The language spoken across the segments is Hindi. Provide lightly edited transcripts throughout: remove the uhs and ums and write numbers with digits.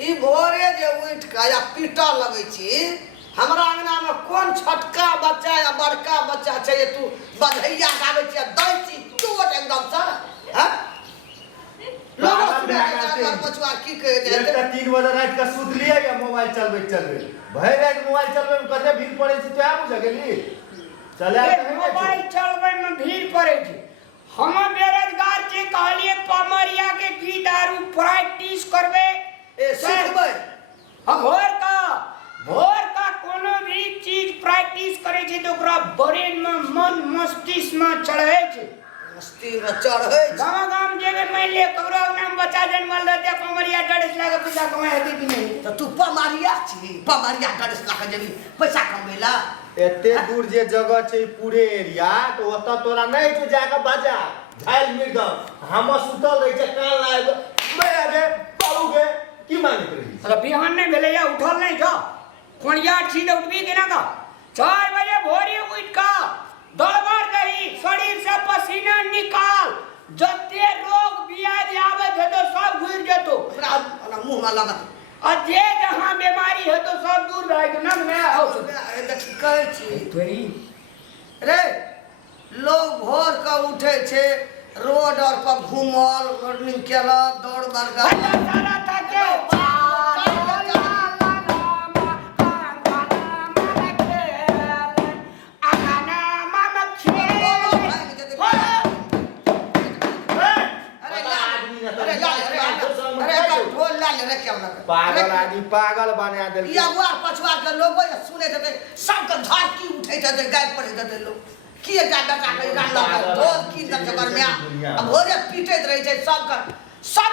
ई भोरे जे उठ के या पीटा लगै छी हमरा अंगना में कोन छोटका बच्चा या बड़का बच्चा छै जे तू बधैया गाबै छी दै छी चोट एकदम से हैं लोग पछुआ की कहे दे एकटा 3 बजे रात के सुत लिया या मोबाइल चलबे भई रात मोबाइल चलबे में कते भीड़ पड़े छै क्या बुझ गेली चले मोबाइल चलबे में भीड़ पड़े छै हम बेरोजगार के कहलिए पमरिया के की दारू प्रैक्टिस करबे ए सीखबै भोर का कोनो भी चीज प्रैक्टिस करे छै तो ओकरा ब्रेन में मन मस्तिष्क में चढ़े छै मस्ती में चढ़े गाम जेबे मान ले ककरो नाम बच्चा जन्मल रहते पमरिया डरेस लागे पैसा कमाए हेतै कि नहीं तो तू पमरिया डरेस लागे जेबी पैसा कमेला एते दूर जे जगह छै पूरे एरिया तो ओता तोरा नहीं छै जाके बाजा झाइल मृदंग हम सुतल रही छै कान लागे मैं आगे पड़ूगे की मांगत रही अरे बिहान नहीं भेले या उठल नहीं छ कोनिया छी त उठबी केना का 4 बजे भोरे उठ का दौड़ रही शरीर से पसीना निकाल जते रोग बियाज आवे थे तो सब घुर जेतो ओकरा मुंह में लगत और जे जहां बीमारी है तो सब दूर रह जो ना मैं आओ अरे देख कहै छी तोरी रे लोग भोर के उठे छे रोड और पर घूमल रनिंग केला दौड़ बरगा सारा ताके पागल आदमी पागल बना देल या बुआ पछुआ के लोग सुने थे सब के झाड़की उठे थे गाय पड़े थे लोग की एकटा बेटा के गाल ढोल की जकर में अब भोरे पीटैत रहे छे सब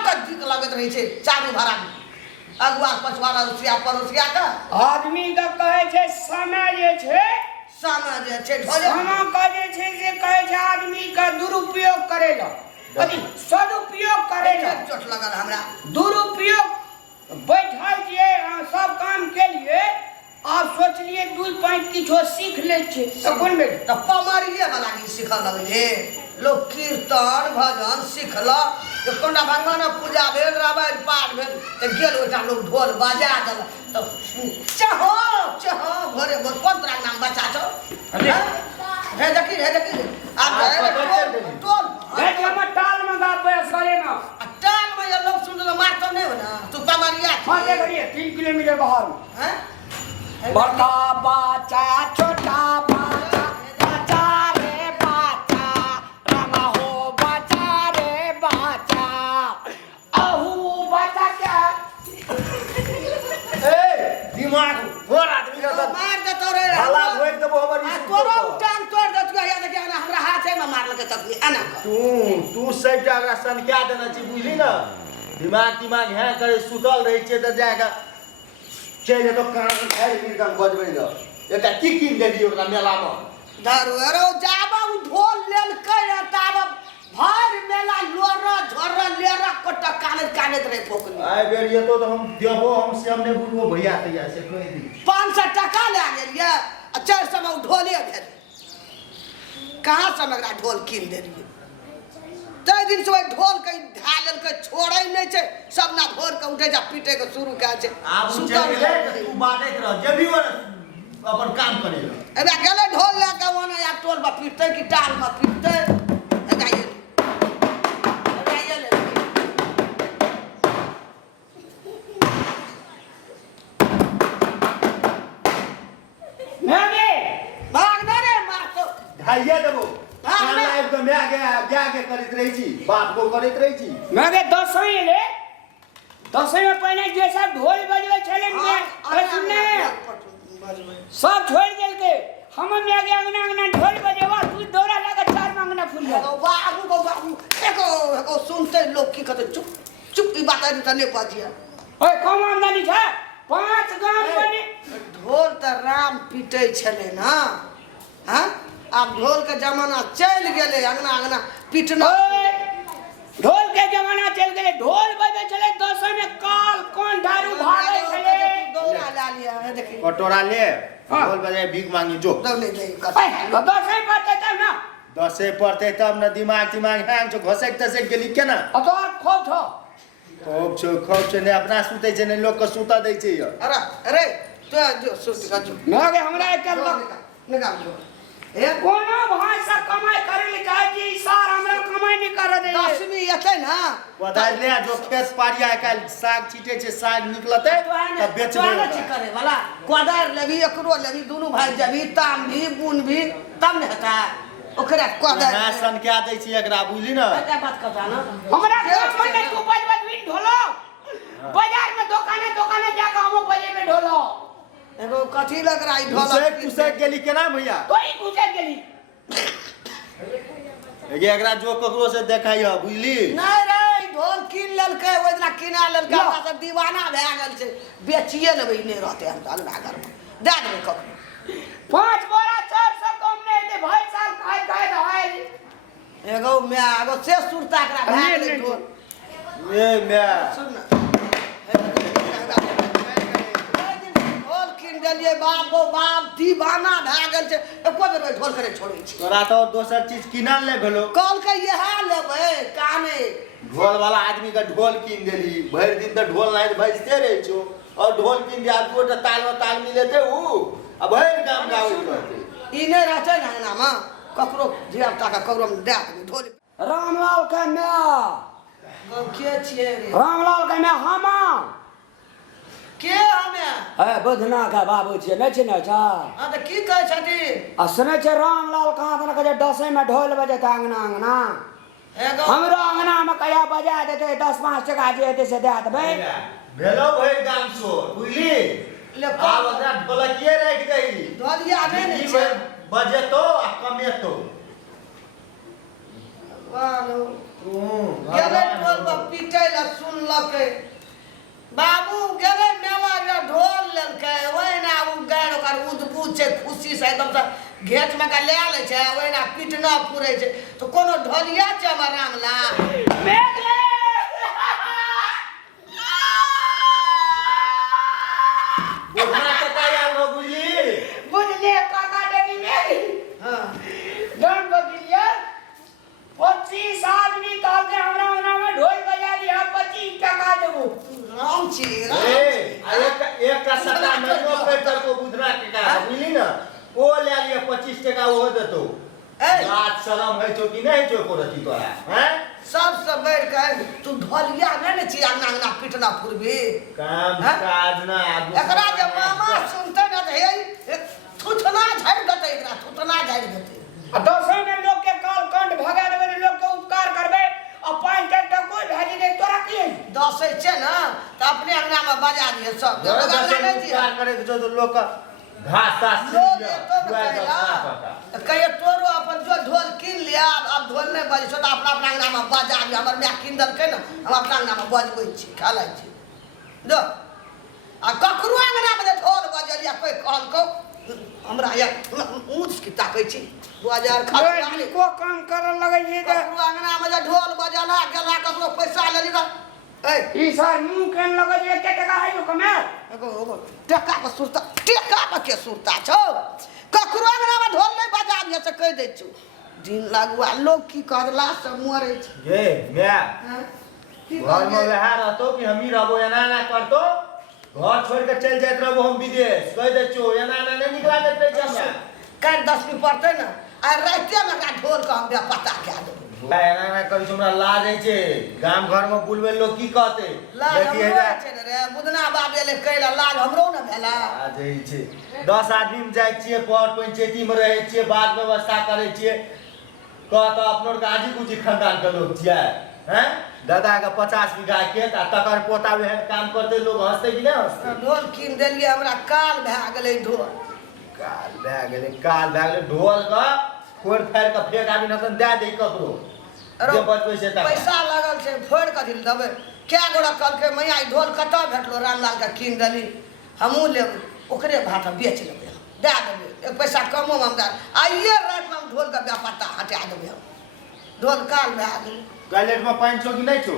के दिक लगत रहे छे चारू भरा अगुआ पछुआ रुसिया परोसिया का आदमी का कहे छे समय जे छे ढोले समय का जे छे से कहे छे आदमी का दुरुपयोग करेला अति सदुपयोग करेला चोट लगल हमरा दुरुपयोग बैठल जे सब काम के लिए आप सोचलिए 2-5 किछो सीख ले छे तो कोन में तो पमरिए वाला की सिखल लगले लोग कीर्तन भजन सिखला तो कोना भगवान पूजा भेल रामायण पाठ भेल तो गेल ओटा लोग ढोल बजा दल तो चहो भोरे भोर कोन तरह नाम बच्चा छो अरे हे देखी आप टोल हम टाल में गाबे करे ना टाल में ये लोग सुन तो मारतो नहीं हो ना तू पमरिया मारते करिए 3 किलोमीटर बाहर हैं बड़का बच्चा छोटा बच्चा रे बच्चा रामा हो बच्चा रे बच्चा अहू बच्चा क्या ए दिमाग फोड़ आदमी का मार दे तोरे भला होई तो हमर तोरो टांग तोड़ दे तू या देखिए हमरा हाथे में मार लगे तब आना तू सही जगह संख्या देना छी बुझली ना दिमाग है करे सुतल रही छे त जाके चले तो कान खाइ एकदम बजबै ल एटा की किन देली ओकरा मेला में दारू अरे जाबा उ ढोल लेल के ताब भर मेला लोरा झोरा लेरा कोटा कानत रहे फोकनी आइ बेर ये तो हम देबो हम सामने बुलबो भैया तैया से कह दी 500 टका ले गेलिए आ 400 में उ ढोले भेल कहां से हमरा ढोल किन देलिए तै दिन से ढोल के ढालल के छोड़ै नै छै सब ना भोर के उठे जा पीटे के शुरू का छै आब चल गेले तू बाटैत रह जेबी अपन काम करे ल एबे गेले ढोल ले के ओना या टोल में पीटते कि टाल में पीटते ढाइया देबो कान लाइव के मैं आगे करित रही छी बात को करित रही छी मैं 10वीं में पहले जे सब ढोल बजवे छले में सुनने सब छोड़ देल के हम में आगे अंगना ढोल बजेवा तू दौड़ा लगा 4 मांगना फूल जा बाबू एको सुनते लोग की कहते चुप ई बात है तने पाजिया ओए कम आमदनी छ 5 गांव बने ढोल त राम पीटे छले ना हां अब ढोल के जमाना चल गेले अंगना पीटना ढोल के जमाना चल गेले ढोल बजे चले 10 में काल कौन दारू भागे चले दौड़ा ला लिया है देखी कटोरा ले ढोल बजाए भीख मांगी जो दौड़े नहीं तो 10 पड़ते तब ना 10 पड़ते तब ना दिमाग हैंग जो घसक तसक गेली केना तो और खोट हो खौफ छै ने अपना सुतै छै ने लोग के सुता दै छै यो अरे अरे तो जो सुत का जो नगे हमरा एक निकाल जो ए कोनो भाषा कमाई करे ले चाहे जी सार हमरा कमाई नहीं करे दे 10वीं एते ना पदार ले जो खेत पारिया काल साग छीटे छै साग निकलते तब बेचबे तो करे वाला कोदार लेबी एकरो लेबी दोनों भाई जबी ताम भी बुन भी तब न हटा ओकरा कोदार ना सनका दै छी एकरा बुझली न क्या बात करता ना हमरा गांव में तू बजबत भी ढोलो बाजार में दुकाने जाके हम बजे में ढोलो एगो कथी लग रहा है ढोलक तुसे गेली केना भैया तो ही घुसे गेली एकरा जो ककरो से देखाई ह बुझली नहीं रे ढोल कीन ललके ओजना किना ललके हमरा सब दीवाना भए गेल छै बेचिए लेबै नहीं रहते हम अंगना घर में दे देबै कखनो 5 बोरा 400 कम नहीं दे भाई साल खाए दवाई एगो मैं एगो से सुरता एकरा भए गेलै ढोल ए मैं सुन ना ढोल कीन देलिए बाप दीवाना भए गेल छै एको बेर ढोल करे छोड़ै छी तोरा तो दोसर चीज किनल ले भेलो कल के इएह लेबै काने ढोल वाला आदमी का ढोल कीन देली भर दिन तो ढोल नहीं बजते रहे छो और ढोल कीन दिया तू तो ताल मिलेते उ अब भर गाम गावे रहते ई नहीं रहते ना अंगना में ककरो धिया पुता के ककरो में दे देबै ढोल रामलाल के मैं के छियै रे रामलाल के मैं हमा के हमे ए बधना का बाबू छे नै छे न छा हां त की कहै छथि असने छे रामलाल कहाँ तन के दसै में ढोल बजे अंगना एगो हमरो अंगना में कया बजा देते 10-5 टका जे हेते से दे देबै भेलो भर गाम सो बुझली ले आब ओकरा ढोलकिए राख दई ढोलिया नै ने छै बजेतो आ कमेतो वालो गेलै ढोल पर पीटै ला सुनलकै बाबू गेलै मेला में ढोल लेलकै ओहिना उ गाड़ ओकर उदबुद छै खुशी से एकदम से घेट में का ले ले छै ओहिना पीटना पुरै छै तो कोनो ढोलिया छै हमर रामलाल बुझना के काया हो बुझली बुझले काका देनी मेरी हां डन बगिलिया 25 आदमी कहल के हमरा में ढोल बजा लिया 25 टका देबो राम छी एक का सटा महीनो पे कर को बुझना के का बुझली ना ओ ले लिए 25 टका वो देतो बात शरम है जो कि नहीं जो करती तोरा हैं सबसे बढ़ के तू ढोलिया नै ने छी अंगना पीटना फुरबी काम काज ना एकरा जे मामा सुनते न त हे थुथना झाड़ देते एकरा थुथना झाड़ देते आ दसों में लोग के काल कंठ भगा देबे लोग के उपकार करबे और 5 टका कोई भेजी दे तोरा की दसे छै न त अपने अंगना में बजा दिए सब उपकार करे जो लोग का घास तास लोग तो कहिए तोरो अपन जो ढोल कीन लिया अब ढोल नहीं बजे छो त अपना अपना अंगना में बजा दिए हमर माय कीन देलकै न हम अपना अंगना में बजबै छी खेलाइ छी दो आ ककरो अंगना में ढोल बजलिया कोई कहलको हमरा या ऊंच की ताकै छी 2000 खर्च को काम करन लगे छै ककरो अंगना में जे ढोल बजाला गेला ककरो पैसा लेली त ए ई सर मुंह केन लगे छै के टका है कमे एगो टका पर के सुरता छौ ककरो अंगना में ढोल नहीं बजाबिए से कह दै छु दिन लगुआ लोग की करला से मरे छै गे मैं की घर में वह रहतो कि हमी रहबो एना ना करतो घर छोड़ के चल जात रहबो हम विदेश कह दे छु एना नहीं निकला देते छै हमरा काल 10वीं पढ़ते न आ राते में का ढोल का हम पता क्या दे एना ना करी हमरा लाज है छै गाम घर में बुलबे लोग की कहते लाज हमरो छै रे बुदना बाबे ले कहला लाज हमरो न भेला लाज है छै 10 आदमी में जाय छिए पर पंचायती में रहे छिए बात व्यवस्था करे छिए कहत अपनों के आजी कुजी खानदान के लोग छिए हैं दादा का 50 बीघा खेत आ तकर पोता में काम करते लोग हंसते कि नहीं हंसते ढोल कीन देलिए हमरा काल भए गेलै ढोल काल भए गेलै ढोल का फोड़ फाड़ के फेंक आबी न त दे दे ककरो जे बचबै से तक पैसा लगल छै फोड़ के दिल देबै क्या गोरा कल के मैया ढोल कतऽ भेटलो रामलाल के कीन देली हमहूँ लेबै ओकरे भाटा बेच लेबै दे देबै एक पैसा कमो हम दे आइए रात में ढोल के व्यापारता हटा देबै हम ढोल काल भए गेलै टॉयलेट में पानी छो कि नहीं छो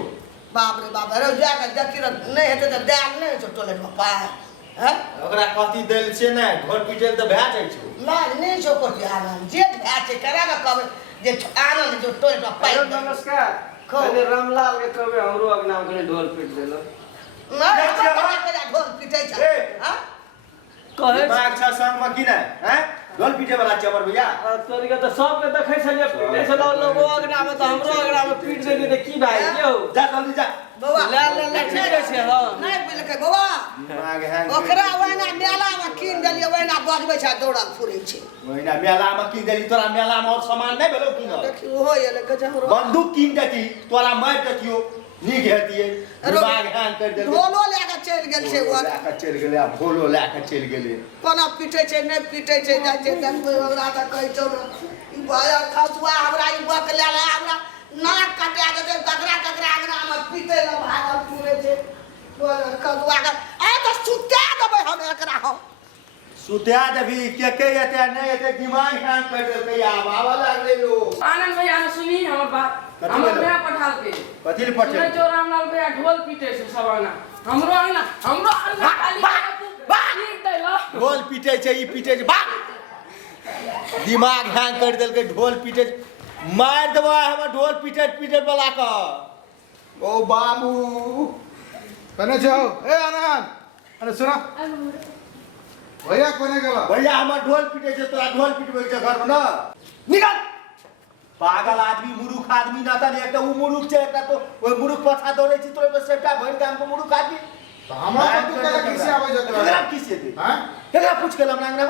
बाप रे बाप रे जाके देखी नहीं हेतै तऽ दाल नहीं होइ छौ टॉयलेट में पाय हैं ओकरा कथी देल छै ने ढोल पिटेल त भए जाइ छो लाज नहीं छौ कोठी आनंद जेठ भए छै करा के कहबै जे आनंद जो टॉयलेट में पाय नमस्कार पहले रामलाल के कहबे हमरो अगना में ढोल पीट देलो नहीं ढोल पीटे छै हां कहे दिमाग छ संग में कि नै हैं ढोल पीटे वाला चमर भैया तोरी के तो सब के देखै छलिए पीटे से लोगो अगना में तो हमरो अगना में पीट देली त की भाई क्यों जा जल्दी जा बाबा ले ठीक छै हां नहीं बोलके बाबा दिमाग हैंग ओकरा ओहिना मेला में कीन देलिए ओहिना बजबै छै दौड़ल फुरै छै ओहिना मेला में कीन देली तोरा मेला में और सामान नहीं भेलो कि न देखी ओहो एले के हमरो बंदूक कीन देती तोरा मार देतियो नीक हेतिए दिमाग हैंग कर देली ढोलो लेके चल गेल छै ओ लेके चल गेले आ भोलो लेके चल गेले कोना पीटे छै नहीं पीटे छै जाइ छै देखबै हमरा त कहै छौ ई भाया खसुआ हमरा ई बक ले ले हमरा नाक कटा देते ककरा ककरा अगना में पीटे ल भागल पूरे छै खसुआ के आ त सुता देबै हम एकरा हम सुत्या देबी के एते नहीं एते दिमाग हैंग कर देलकै आब आवा लागले लो आनंद भैया ने सुनी हमर बात कथी हमर भेलै? भैया पठाल के कथी ले सुनै पठे छौ रामलाल भैया ढोल पीटे छै सब अगना हमरो अगना खाली पीट देलो ढोल पीटे छै ई पीटे छै भाग दिमाग हैंग कर देलकै ढोल पीटे छै। मार देबो हमर ढोल पीटे पीटे वाला का ओ बाबू कने जाओ ए आनंद अरे सुना भैया कोने गेला भैया हमर ढोल पीटे छै तोरा ढोल पीटबै छै घर में ना निकल पागल आदमी मूर्ख आदमी ना त एकटा उ मूर्ख छै एकटा तो ओइ मूर्ख पछा दौड़ै छी तोरे पे सेटा भरि गाम के मूर्ख आदमी हमरा तो कला किसी आवे जत केकरा किसे दे हां केकरा पूछ के लम लांगना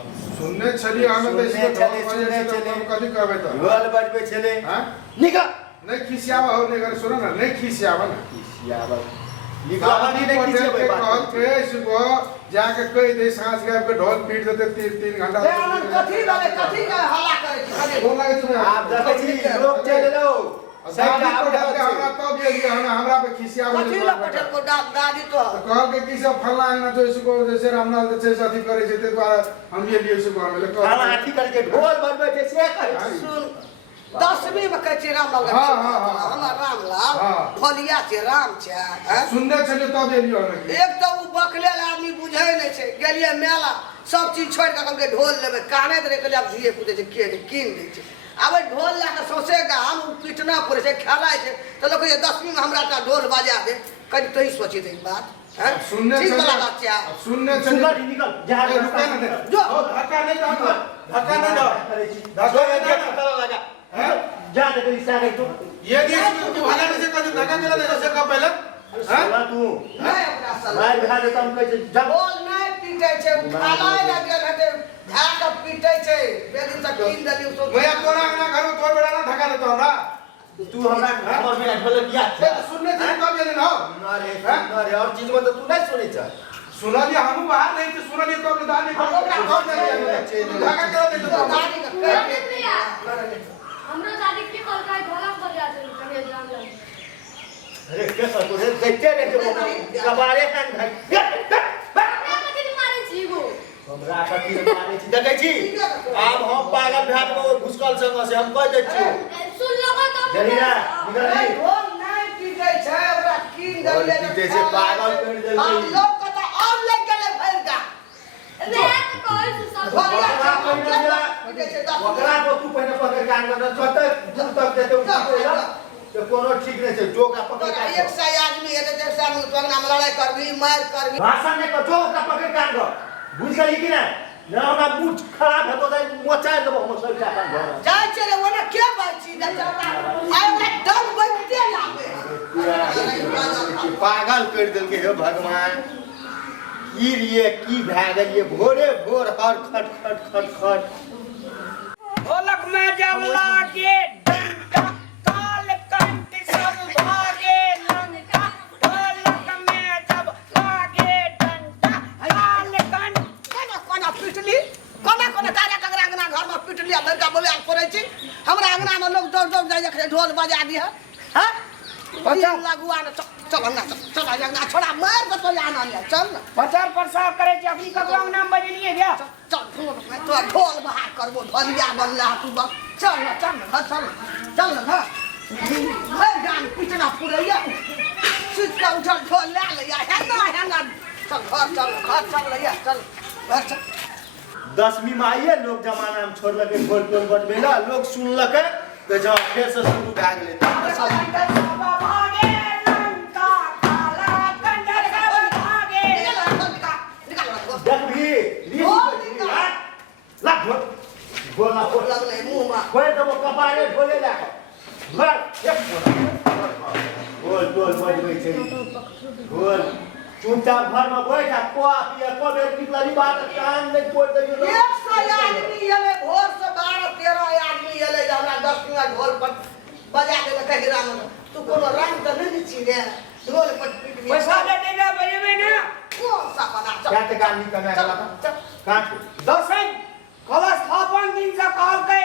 अब सुनने छली हमें तो इसको सुनने चले। कथी कहबे तो ढोल बजबै छले हां निकल नहीं खिसियावा हो नहीं करे सुनो ना नहीं खिसियावा ना किसियाबा निकल नहीं किसियाबा कहल बात के सुबह जाके कह दे सांस के पे ढोल पीट देते 3 घंटा ए आनंद कथी वाले कथी का हल्ला करे छी अरे बोल लगे तुम्हें आप देखै छी लोग चले लो साइड पर जाके हमरा तब ये हमरा पे खिसियावा कथी ला पठल को दादी तो कहल के की सब फल्ला ना तो इसको जैसे रामलाल जैसे अथी करे छै ते द्वारा हम ये लिए इसको हमें खाना हाथी करके ढोल बजबै छै से कहै छी सुन 10वीं में कहै छी रामलाल हाँ, हाँ, हाँ। हमर रामलाल हाँ। फलिया छै राम छै हैं? सुनने छलिए तब ये लियो हमें एक तो उ बकलेल आदमी बुझै नहीं छै गेलिए मेला सब चीज छोड़ के कहलकै ढोल लेबै कानैत रहि कहलिए आब धीरे पूछे छै के दे कीन दै छै आब ढोल ला के सौसे गाम उ पीटना पड़े छै खेलाइ छै तो लोग कहै 10वीं में हमरा ता ढोल बजा दे कहीं तो ही सोची दे बात हैं सुनने ठीक वाला छलिए बात छै सुनने सुंदर छलिए निकल जा रुका ना दे जो धक्का नहीं दो धक्का नहीं दो धक्का नहीं लगा हैं जा दे तो इशारा तो ये दिस में तू भला से कभी धक्का केला दे से का पहले हैं साला तू नहीं अपना साला मार भा देता हम कहै छै जा ढोल नहीं पीटे छै उ खालाय लग गेल हटे धा के पीटे छै बेदिन से कीन देलियो तो भैया तोरा ना घर में तोड़ बेड़ा ना धक्का देतो हमरा तू हमरा हमर बिना ढोल किया ए तो सुनने छलिए तब ये ना अरे और चीज में तो तू नहीं सुनै छ सुनलिए हम बाहर नहीं थे सुनलिए तो अपने दादी को कौन धक्का केला दे तो दादी का कह हमरो दादी के कॉल का ढोलक बजा दे कहे जान लग अरे कैसा तो रे देखते रे जो कबारे कान भाई हमरा कथि मारे छी गो हमरा कथि मारे छी देखै छी आब हम पागल भेट में घुसकल संग से हम कह दै छी सुन लो तो जरीना निकल नहीं नी ढोल नहीं पीटे छै ओकरा कीन देलिए ढोल पीटे छै, पागल कर देलकै। हम लोग के तो और लग गेले भर का मैं तो कॉल से सब ढोलिया ओकरा पहिने दिया, पीटे छै 10 ओकरा को तू पहिने पकड़ के आन कर कत दूर तक देते उ तो कोनो ठीक नहीं छै जो का पकड़ तोरा के एक सौ आदमी एले जैसे हम तो नाम लड़ाई करबी मार करबी भाषण नहीं कर जो का पकड़ के आन कर बुझ गई कि ना ना हमरा मुंह खराब है तो मोचा देबो हम सब का काम घर जाय छै रे ओने के बाची दे आय ओकरा डर बनते लागे पागल कर देलके हे भगवान की रे की भए गेलिए भोरे भोर हर खट खट खट खट ढोलक में जब लागे डंका काल कंठ सब भागे लंका ढोलक में जब लागे डंका काल कंठ कोना पिटली कोना तारा कगरा अंगना घर में पिटली आ लड़का बोले आप करे छी हमरा अंगना में लोग दौड़ दौड़ जाय के ढोल बजा दिया हैं बचा। लगुआ न चल अंगना चल अंगना छोड़ा मार दे तो आना नहीं चल न प्रचार प्रसार करे छी अपनी ककरो नाम बजलिए क्या चल तो ढोल बहा करबो ढोलिया बनला तू बस चल न चल न हर गान पिटना पुरैया सीट का उठा ढोल ले लिया है ना चल घर चल लिया चल घर चल 10वीं में आइए लोग जमाना में छोड़ लगे ढोल टोल बजबे ला लोग सुन लगे तो जो फिर से शुरू भए गेलै कंडर सब भागे लंका काला कंडर सब भागे देखबी रीति ला ढोल बोला बोल लगलै मुँहमा खोल देबो कपारे खोले ला भर एक बोल बोल बजबै छै बोल चुपचाप घर में बैठ आ को पिए को बेर पिपलारी बात कान में कोई दे 100 आदमी एले भोर से 12-13 आदमी एले जे हमरा 10 मिनट ढोल पर बजा के कहि राम तू कोनो रंग त नहीं छिने ढोल पर पीट पैसा दे देना बजेबे ना कौन सा बना क्या ते काम नहीं करने वाला काट दसैं कलश स्थापन दिन से कहल के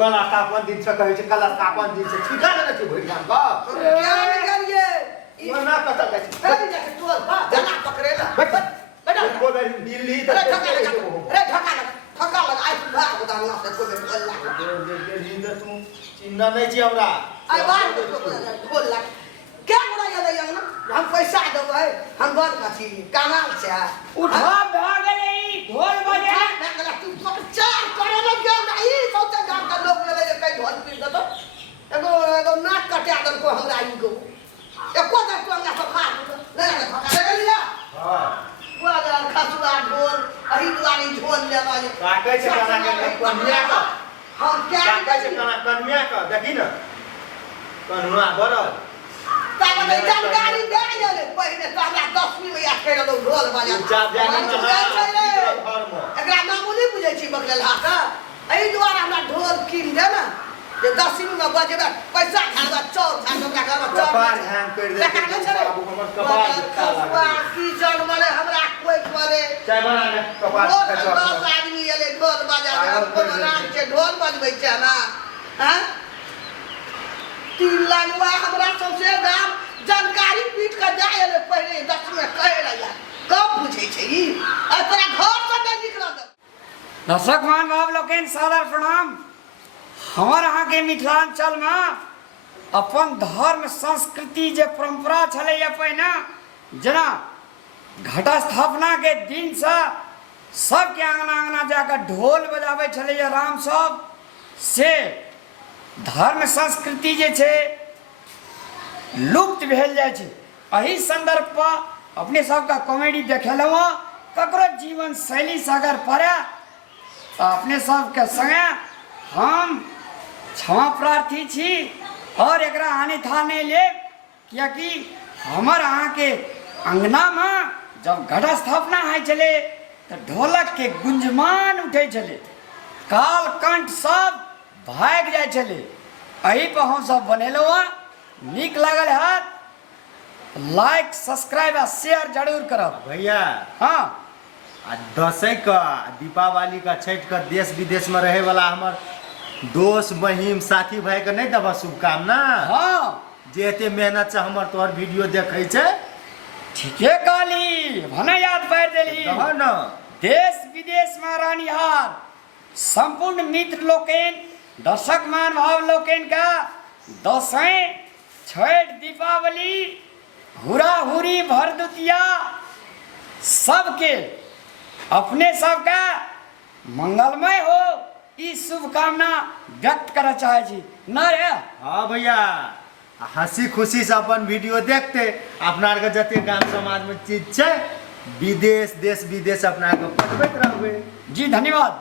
गला स्थापन दिन से कहै छै कला स्थापन दिन से ठिकाना नै छै भरि गाम का क्या करिए ना पता छै अरे जाके ढोल पर जना पकड़ेला बेटा को बेर दिल्ली अरे ठका लगा आई भाग उदाहरण से कोई ढोल लगा जिंदर तू चिन्ना नहीं छी हमरा आई बात ढोल लगा क्या बोला ये ना हम पैसा देबै हम बन कथी कामाल से उठा भागे ले ढोल बजे तू प्रचार करे लग गेल ई सोचे गांव का लोग ले कई ढोल पीट दतो एगो नाक कटा दल को हमरा ई गो एको दस को हमरा सफा ले ठका ले लिया हां वाला खसुआ ढोल अही दुआरी ढोल ले वाले काकै छै काना के कन्या का हम क्या काकै छै काना कन्या का देखी न कन्या बरल ताबे जानकारी दे ले पहिले तो हमरा 10वीं में याद कर लो ढोल बजा चुपचाप जाके घर में एकरा मामूली बुझै छी बकलेल हाका एही दुआरे हमरा ढोल कीन दे ना जे 10वीं में बजेबे पैसा खाबा चौर खान हमरा घर में चौर कपार हैंग कर दे बाबू हमर कपार खसुआ की जन मारे हमरा कोई करे चाय बना ले कपार बहुत खसुआ 10 आदमी एले ढोल बजा कोनो नाम के ढोल बजबै छै ना हैं 3 लाख हमरा सबसे दाम जानकारी पीट के जाए ले पहले 10 में कहे रहिया कब बुझे छै ई आ तोरा घर से नहीं निकल दे दर्शक मान बाब लोकेन सादर प्रणाम हमर अहाँ के मिथिलांचल में अपन धर्म संस्कृति जे परंपरा छले पहिने जना घटा स्थापना के दिन से सबके आंगना जाकर ढोल बजाबै छले राम सब से धर्म संस्कृति जे छै लुप्त भेल जाय छै एही संदर्भ पर अपने सबका कॉमेडी देखेलहुँ ककरो जीवन शैली से अगर पड़े तो अपने सबके संगे हम क्षमा प्रार्थी छी और एकरा हानि था नहीं ले कियाकि हमर अहाँ के अंगना में जब घटा स्थापना है चले तो ढोलक के गुंजमान उठे चले काल कंठ सब भाग जाए चले एही पर हम सब बनेलहुँ नीक लागल है लाइक सब्सक्राइब आ शेयर जरूर करब भैया हाँ आ दसैं का दीपावली का छठ का देश विदेश में रहे वाला हमर दोस्त बहिन साथी भाई के नहीं देबा शुभकामना हाँ जे एते मेहनत से हमर तोहर वीडियो देखै छै ठीके कहली भने याद पारि देली कह न देश विदेश में रहनिहार संपूर्ण मित्र लोकेन दर्शक मान भाव लोकेन का दसैं छठ दीपावली हुरा हुरी भरदुतिया सबके अपने सबका मंगलमय हो ई शुभकामना व्यक्त करना चाहे छी न रे हाँ भैया हंसी खुशी से अपन वीडियो देखते अपना के जते गाम समाज में चीज छै विदेश देश विदेश अपना के पठबैत रहबै जी धन्यवाद।